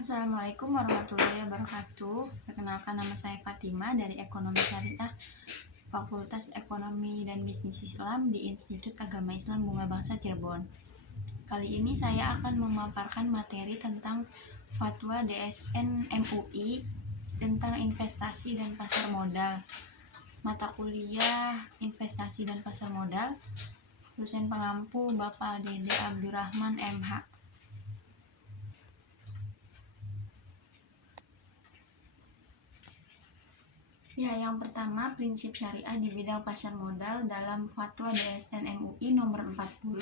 Assalamualaikum warahmatullahi wabarakatuh. Perkenalkan, nama saya Fatima dari Ekonomi Syariah Fakultas Ekonomi dan Bisnis Islam di Institut Agama Islam Bunga Bangsa Cirebon. Kali ini saya akan memaparkan materi tentang Fatwa DSN MUI tentang investasi dan pasar modal. Mata kuliah Investasi dan Pasar Modal, dosen pengampu Bapak Dede Abdurrahman MH. Ya, yang pertama, prinsip syariah di bidang pasar modal dalam Fatwa DSN MUI nomor 40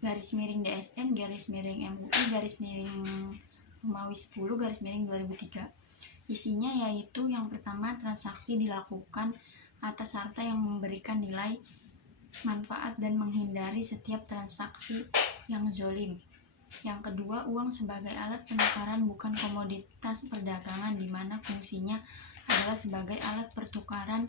_DSN MUI Romawi 10 2003. Isinya yaitu yang pertama, transaksi dilakukan atas harta yang memberikan nilai manfaat dan menghindari setiap transaksi yang zolim. Yang kedua, uang sebagai alat penukaran bukan komoditas perdagangan, di mana fungsinya adalah sebagai alat pertukaran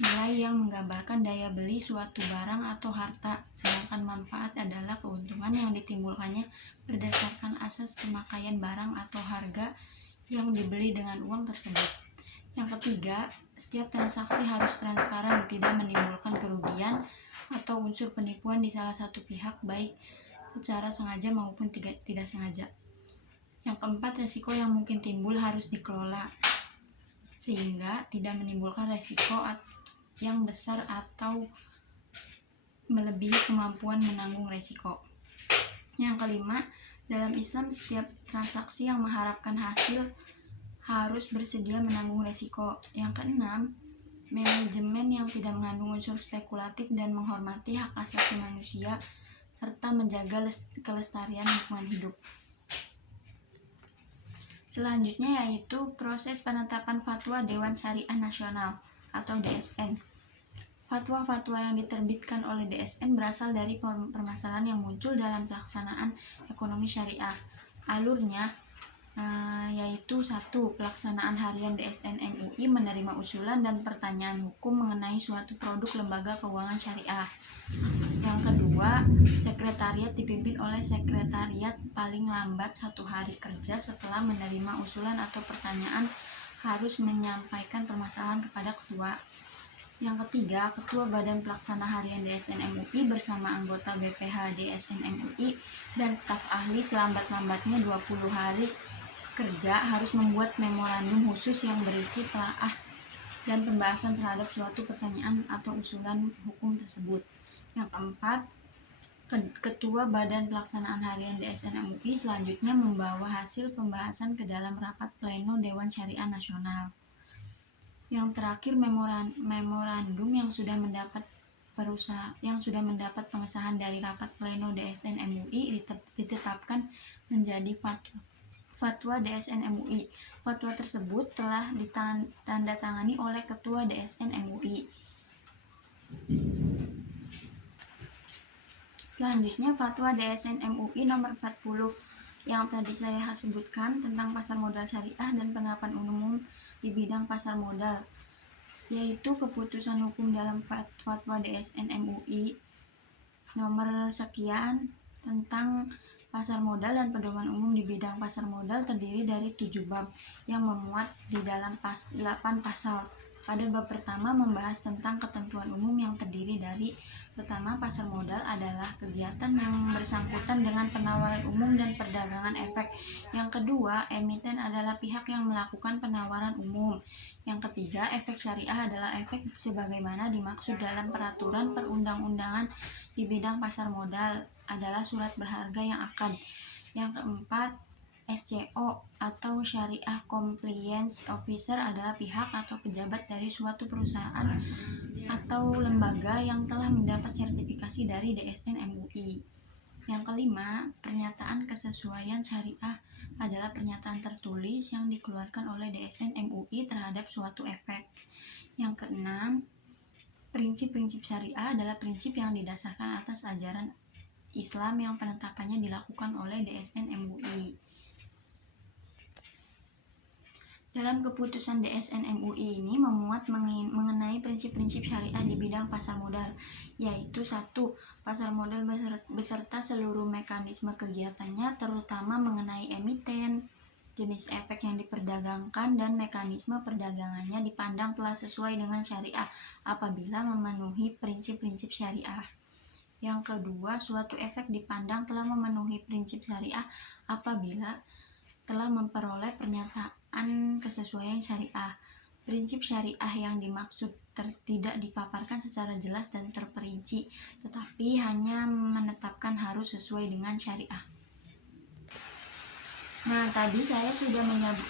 nilai yang menggambarkan daya beli suatu barang atau harta, sedangkan manfaat adalah keuntungan yang ditimbulkannya berdasarkan asas pemakaian barang atau harga yang dibeli dengan uang tersebut. Yang ketiga, setiap transaksi harus transparan, tidak menimbulkan kerugian atau unsur penipuan di salah satu pihak, baik secara sengaja maupun tidak sengaja. Yang keempat, resiko yang mungkin timbul harus dikelola sehingga tidak menimbulkan resiko yang besar atau melebihi kemampuan menanggung resiko. Yang kelima, dalam Islam setiap transaksi yang mengharapkan hasil harus bersedia menanggung resiko. Yang keenam, manajemen yang tidak mengandung unsur spekulatif dan menghormati hak asasi manusia serta menjaga kelestarian lingkungan hidup. Selanjutnya yaitu proses penetapan Fatwa Dewan Syariah Nasional atau DSN. Fatwa-fatwa yang diterbitkan oleh DSN berasal dari permasalahan yang muncul dalam pelaksanaan ekonomi syariah. Alurnya yaitu 1. Pelaksanaan harian DSN MUI menerima usulan dan pertanyaan hukum mengenai suatu produk lembaga keuangan syariah. Yang kedua, sekretariat dipimpin oleh sekretariat paling lambat 1 hari kerja setelah menerima usulan atau pertanyaan harus menyampaikan permasalahan kepada ketua. Yang ketiga, ketua Badan Pelaksana Harian DSN MUI bersama anggota BPH DSN MUI dan staf ahli selambat-lambatnya 20 hari kerja harus membuat memorandum khusus yang berisi telaah dan pembahasan terhadap suatu pertanyaan atau usulan hukum tersebut. Yang keempat, ketua Badan Pelaksanaan Harian DSN MUI selanjutnya membawa hasil pembahasan ke dalam rapat pleno Dewan Syariah Nasional. Yang terakhir, memorandum yang sudah mendapat pengesahan dari rapat pleno DSN MUI ditetapkan menjadi Fatwa DSN MUI. Fatwa tersebut telah ditandatangani oleh Ketua DSN MUI. Selanjutnya, Fatwa DSN MUI nomor 40 yang tadi saya sebutkan tentang pasar modal syariah dan penerapan umum di bidang pasar modal, yaitu keputusan hukum dalam Fatwa DSN MUI nomor sekian tentang pasar modal dan pedoman umum di bidang pasar modal terdiri dari 7 bab yang memuat di dalam 8 pasal. Pada bab pertama membahas tentang ketentuan umum yang terdiri dari: pertama, pasar modal adalah kegiatan yang bersangkutan dengan penawaran umum dan perdagangan efek. Yang kedua, emiten adalah pihak yang melakukan penawaran umum. Yang ketiga, efek syariah adalah efek sebagaimana dimaksud dalam peraturan perundang-undangan di bidang pasar modal adalah surat berharga yang akad. Yang keempat, SCO atau Syariah Compliance Officer adalah pihak atau pejabat dari suatu perusahaan atau lembaga yang telah mendapat sertifikasi dari DSN MUI. Yang kelima, pernyataan kesesuaian syariah adalah pernyataan tertulis yang dikeluarkan oleh DSN MUI terhadap suatu efek. Yang keenam, prinsip-prinsip syariah adalah prinsip yang didasarkan atas ajaran Islam yang penetapannya dilakukan oleh DSN MUI. Dalam keputusan DSN MUI ini memuat mengenai prinsip-prinsip syariah di bidang pasar modal, yaitu 1. Pasar modal beserta seluruh mekanisme kegiatannya, terutama mengenai emiten, jenis efek yang diperdagangkan, dan mekanisme perdagangannya dipandang telah sesuai dengan syariah apabila memenuhi prinsip-prinsip syariah. Yang kedua, suatu efek dipandang telah memenuhi prinsip syariah apabila telah memperoleh pernyataan kesesuaian syariah. Prinsip syariah yang dimaksud tidak dipaparkan secara jelas dan terperinci, tetapi hanya menetapkan harus sesuai dengan syariah. Nah, tadi saya sudah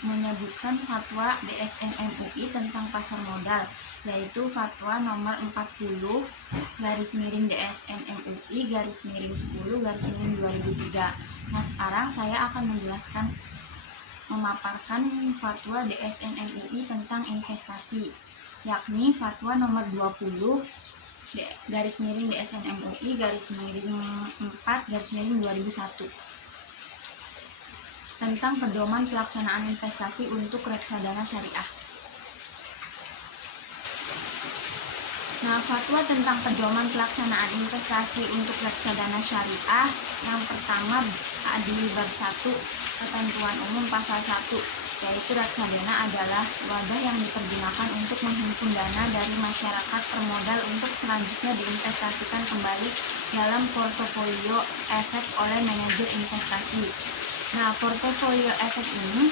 menyebutkan fatwa DSN MUI tentang pasar modal, yaitu fatwa nomor 40 DSN MUI /10/2003. Nah, sekarang saya akan memaparkan fatwa DSN MUI tentang investasi, yakni fatwa nomor 20 DSN MUI /4/2001 tentang pedoman pelaksanaan investasi untuk reksadana syariah. Nah, fatwa tentang pedoman pelaksanaan investasi untuk reksadana syariah yang pertama di bab 1 ketentuan umum pasal 1, yaitu reksadana adalah wadah yang dipergunakan untuk menghimpun dana dari masyarakat permodal untuk selanjutnya diinvestasikan kembali dalam portofolio efek oleh manajer investasi. Nah, portofolio efek ini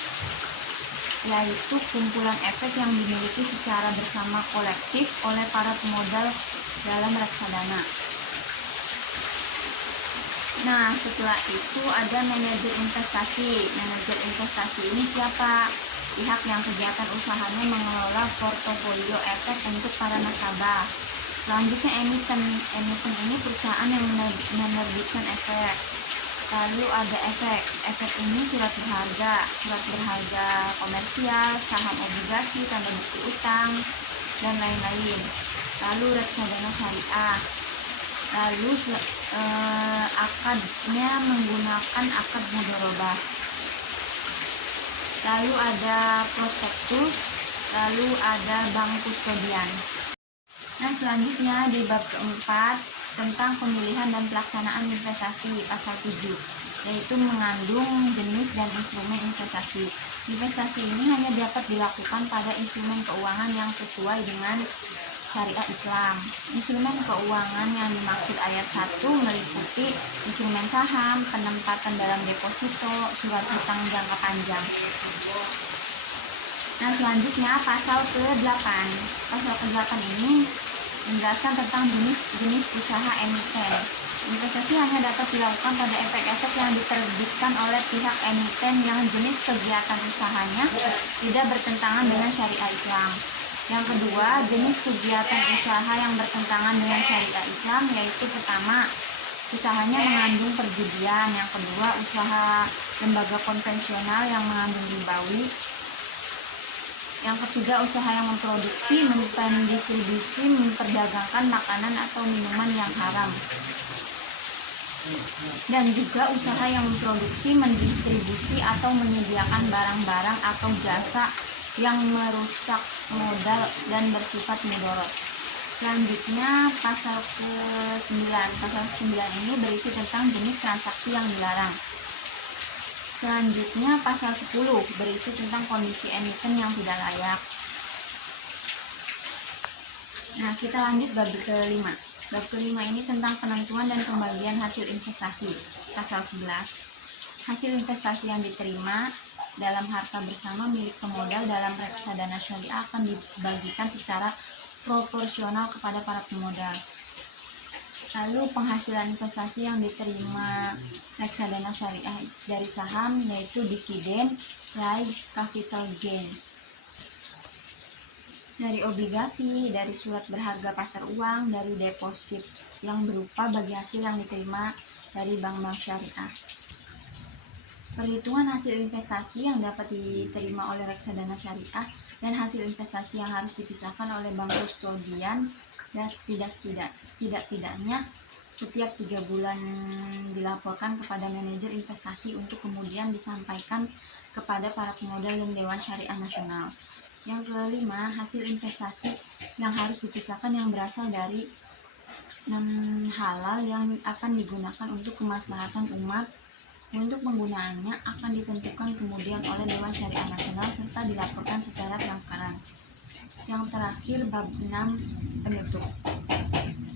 yaitu kumpulan efek yang dimiliki secara bersama kolektif oleh para pemodal dalam reksadana. Nah, setelah itu ada manajer investasi. Manajer investasi ini siapa? Pihak yang kegiatan usahanya mengelola portofolio efek untuk para nasabah. Selanjutnya emiten. Emiten ini perusahaan yang menerbitkan efek. Lalu ada efek ini surat berharga komersial, saham obligasi, tanda bukti utang, dan lain-lain. Lalu reksadana syariah. Lalu akadnya menggunakan akad mudharabah. Lalu ada prospektus, lalu ada bank kustodian. Nah, selanjutnya di bab keempat tentang pemilihan dan pelaksanaan investasi pasal 7, yaitu mengandung jenis dan instrumen investasi. Investasi ini hanya dapat dilakukan pada instrumen keuangan yang sesuai dengan syariat Islam. Instrumen keuangan yang dimaksud ayat 1 meliputi instrumen saham, penempatan dalam deposito, surat hutang jangka panjang. Nah, selanjutnya pasal ke-8. Pasal ke-8 ini menjelaskan tentang jenis usaha emiten. Investasi hanya dapat dilakukan pada efek-efek yang diterbitkan oleh pihak emiten yang jenis kegiatan usahanya tidak bertentangan dengan syariat Islam. Yang kedua, jenis kegiatan usaha yang bertentangan dengan syariat Islam yaitu pertama, usahanya mengandung perjudian. Yang kedua, usaha lembaga konvensional yang mengandung ribawi. Yang ketiga, usaha yang memproduksi, mendistribusi, memperdagangkan makanan atau minuman yang haram. Dan juga usaha yang memproduksi, mendistribusi, atau menyediakan barang-barang atau jasa yang merusak modal dan bersifat mudorot. Selanjutnya pasal ke-9. Pasal 9 ini berisi tentang jenis transaksi yang dilarang. Selanjutnya pasal 10 berisi tentang kondisi emiten yang tidak layak. Nah, kita lanjut bab ke-5. Bab ke-5 ini tentang penentuan dan pembagian hasil investasi. Pasal 11. Hasil investasi yang diterima dalam harta bersama milik pemodal dalam reksadana syariah akan dibagikan secara proporsional kepada para pemodal. Lalu penghasilan investasi yang diterima reksadana syariah dari saham yaitu dividen, price, capital gain. Dari obligasi, dari surat berharga pasar uang, dari deposit yang berupa bagi hasil yang diterima dari bank-bank syariah. Perhitungan hasil investasi yang dapat diterima oleh reksadana syariah dan hasil investasi yang harus dipisahkan oleh bank kustodian dan setidak-tidaknya setiap 3 bulan dilaporkan kepada manajer investasi untuk kemudian disampaikan kepada para pemodal dan Dewan Syariah Nasional. Yang kelima, hasil investasi yang harus dipisahkan yang berasal dari non halal yang akan digunakan untuk kemaslahatan umat. Untuk penggunaannya akan ditentukan kemudian oleh Dewan Syariah Nasional serta dilaporkan secara transparan. Yang terakhir, bab 6 penutup.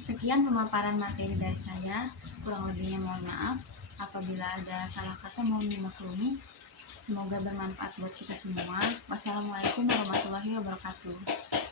Sekian pemaparan materi dari saya, kurang lebihnya mohon maaf. Apabila ada salah kata mohon dimaklumi. Semoga bermanfaat buat kita semua. Wassalamualaikum warahmatullahi wabarakatuh.